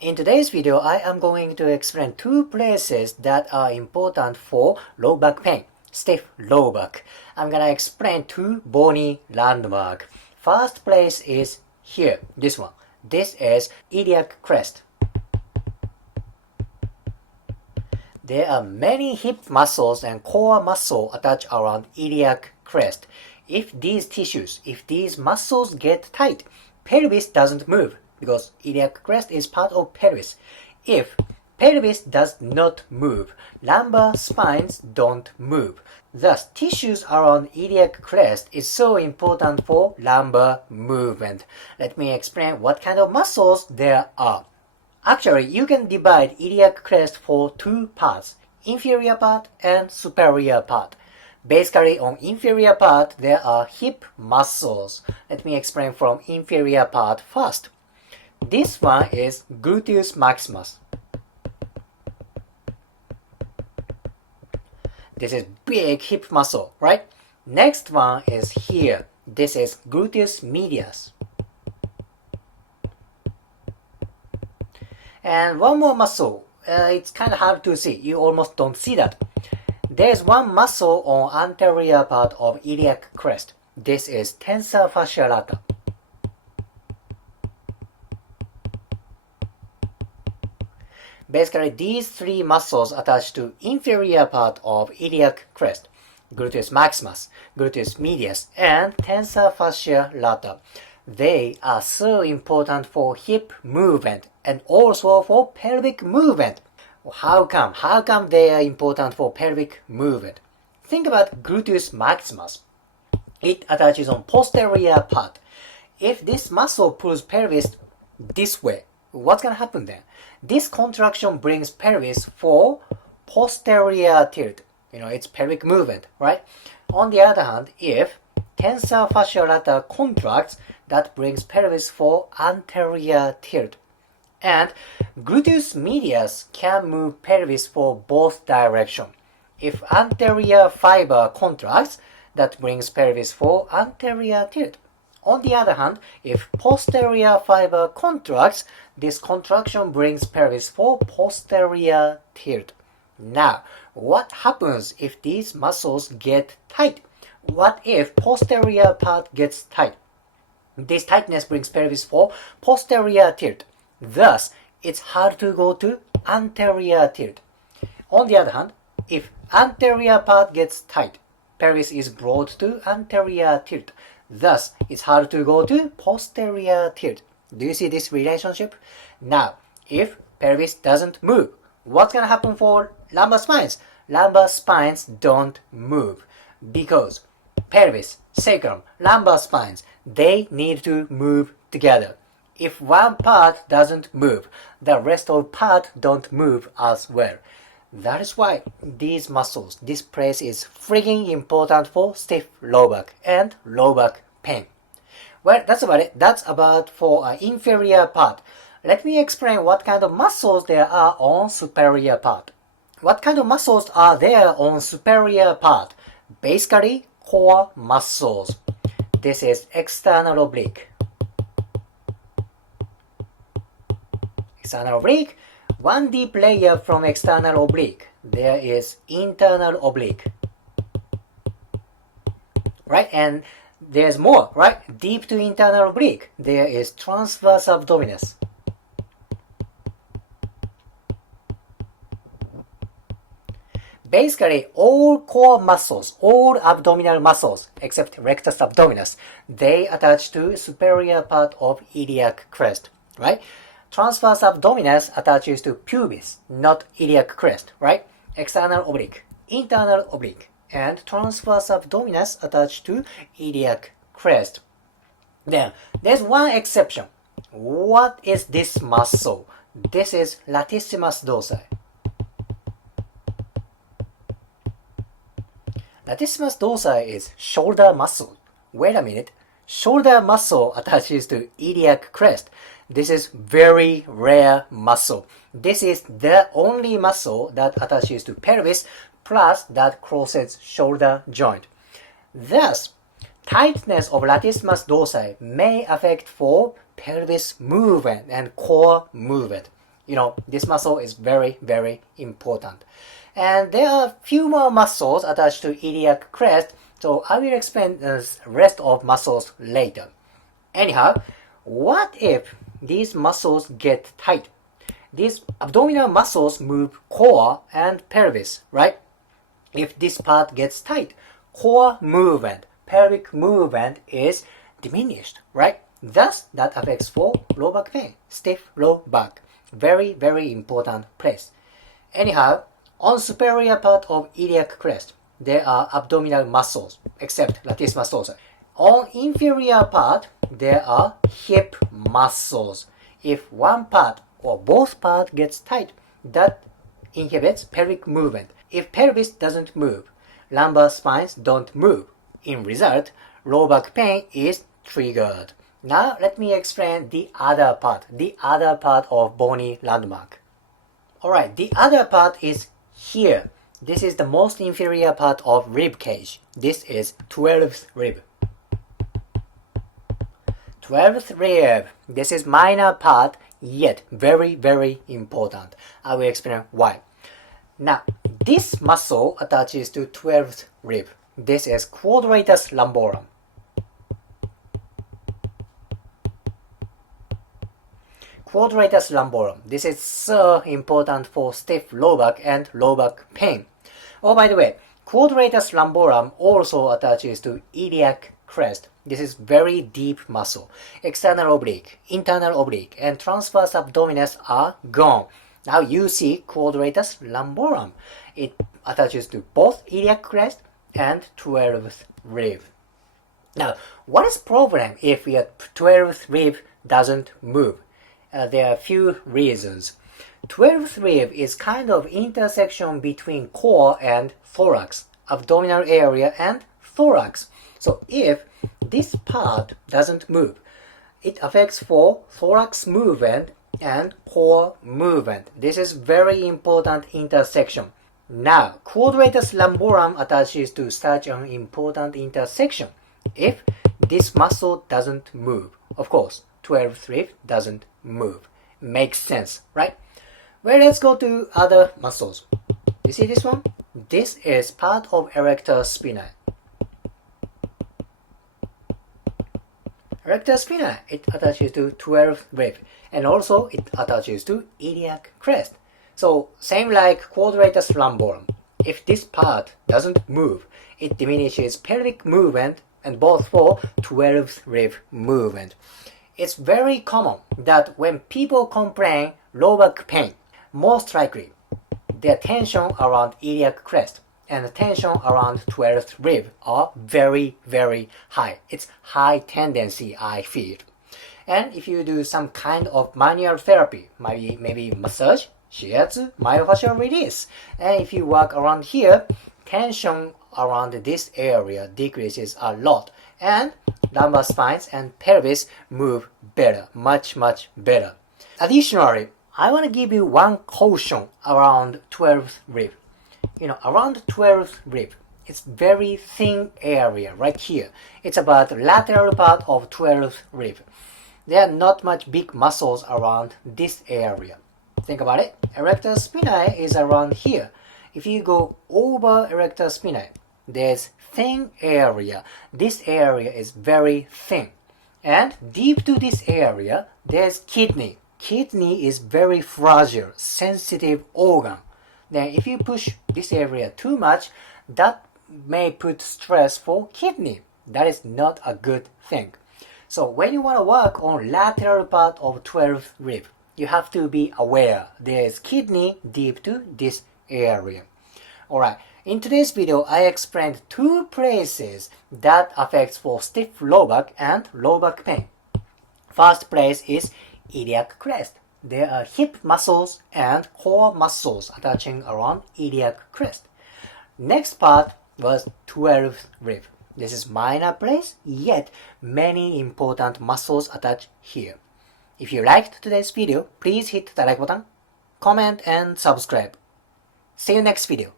In today's video, I am going to explain two places that are important for low back pain, stiff low back. I'm gonna explain two bony landmark. First place is here, this one. This is iliac crest. There are many hip muscles and core muscle attached around iliac crest. If these muscles get tight, pelvis doesn't move because iliac crest is part of pelvis. If pelvis does not move, lumbar spines don't move. Thus, tissues around iliac crest is so important for lumbar movement. Let me explain what kind of muscles there are. Actually, you can divide iliac crest for two parts, inferior part and superior part. Basically, on inferior part, there are hip muscles. Let me explain from inferior part first. This one is gluteus maximus. This is big hip muscle, right? Next one is here. This is gluteus medius. And one more muscle. It's kind of hard to see. You almost don't see that. There's one muscle on anterior part of iliac crest. This is tensor fascia lata. Basically, these three muscles attached to inferior part of iliac crest, gluteus maximus, gluteus medius, and tensor fascia lata. They are so important for hip movement and also for pelvic movement. How come? How come they are important for pelvic movement? Think about gluteus maximus. It attaches on posterior part. If this muscle pulls pelvis this way, what's going to happen then? This contraction brings pelvis for posterior tilt. It's pelvic movement, right? On the other hand, if tensor fascia lata contracts, that brings pelvis for anterior tilt. And gluteus medius can move pelvis for both directions. If anterior fiber contracts, that brings pelvis for anterior tilt. On the other hand, if posterior fiber contracts, this contraction brings pelvis for posterior tilt. Now, what happens if these muscles get tight? What if posterior part gets tight? This tightness brings pelvis for posterior tilt. Thus, it's hard to go to anterior tilt. On the other hand, if anterior part gets tight, pelvis is brought to anterior tilt. Thus, it's hard to go to posterior tilt. Do you see this relationship? Now, if pelvis doesn't move, what's going to happen for lumbar spines? Lumbar spines don't move because pelvis, sacrum, lumbar spines, they need to move together. If one part doesn't move, the rest of part don't move as well. That is why these muscles, this place is freaking important for stiff low back and low back pain. Well, that's about it. That's about for inferior part. Let me explain what kind of muscles there are on superior part. What kind of muscles are there on superior part? Basically, core muscles. This is external oblique. External oblique. One deep layer from external oblique. There is internal oblique. Right? And there's more, right? Deep to internal oblique. There is transverse abdominis. Basically, all core muscles, all abdominal muscles, except rectus abdominis, they attach to superior part of iliac crest, right? Transverse abdominis attaches to pubis, not iliac crest, right? External oblique, internal oblique, and transverse abdominis attached to iliac crest. Then, there's one exception. What is this muscle? This is latissimus dorsi. Latissimus dorsi is shoulder muscle. Wait a minute. Shoulder muscle attaches to iliac crest. This is very rare muscle. This is the only muscle that attaches to pelvis plus that crosses shoulder joint. Thus, tightness of latissimus dorsi may affect for pelvis movement and core movement. This muscle is very, very important. And there are few more muscles attached to iliac crest, so I will explain the rest of muscles later. Anyhow, what if these muscles get tight? These abdominal muscles move core and pelvis, right? If this part gets tight, core movement, pelvic movement is diminished, right? Thus, that affects for low back pain, stiff low back. Very, very important place. Anyhow, on superior part of iliac crest, there are abdominal muscles, except latissimus muscles. On inferior part, there are hip muscles. If one part or both part gets tight, that inhibits pelvic movement. If pelvis doesn't move, lumbar spines don't move. In result, low back pain is triggered. Now let me explain the other part of bony landmark. Alright, the other part is here. This is the most inferior part of rib cage. This is 12th rib. 12th rib. This is minor part, yet very, very important. I will explain why. Now, this muscle attaches to 12th rib. This is quadratus lumborum. Quadratus lumborum. This is so important for stiff low back and low back pain. Oh, by the way, quadratus lumborum also attaches to iliac crest. This is very deep muscle. External oblique, internal oblique, and transverse abdominis are gone. Now you see quadratus lumborum. It attaches to both iliac crest and 12th rib. Now, what is problem if your 12th rib doesn't move? There are a few reasons. 12th rib is kind of intersection between core and thorax, abdominal area and thorax. So if this part doesn't move, it affects for thorax movement and core movement. This is very important intersection. Now, quadratus lumborum attaches to such an important intersection. If this muscle doesn't move, of course, 12th rib doesn't move. Makes sense, right? Well, let's go to other muscles. You see this one? This is part of erector spinae. Erector spinae, it attaches to 12th rib, and also it attaches to iliac crest. So, same like quadratus lumborum. If this part doesn't move, it diminishes pelvic movement and both for 12th rib movement. It's very common that when people complain low back pain, most likely their tension around iliac crest and the tension around 12th rib are very, very high. It's high tendency, I feel. And if you do some kind of manual therapy, maybe massage, shiatsu, myofascial release, and if you work around here, tension around this area decreases a lot, and lumbar spines and pelvis move better, much, much better. Additionally, I want to give you one caution around 12th rib. Around 12th rib, it's very thin area right here. It's about lateral part of 12th rib. There are not much big muscles around this area. Think about it. Erector spinae is around here. If you go over erector spinae, there's thin area. This area is very thin. And deep to this area, there's kidney. Kidney is very fragile, sensitive organ. Then if you push this area too much, that may put stress for kidney. That is not a good thing. So when you want to work on lateral part of 12th rib, you have to be aware there is kidney deep to this area. Alright, in today's video, I explained two places that affects for stiff low back and low back pain. First place is iliac crest. There are hip muscles and core muscles attaching around iliac crest. Next part was 12th rib. This is minor place, yet many important muscles attach here. If you liked today's video, please hit the like button, comment and subscribe. See you next video.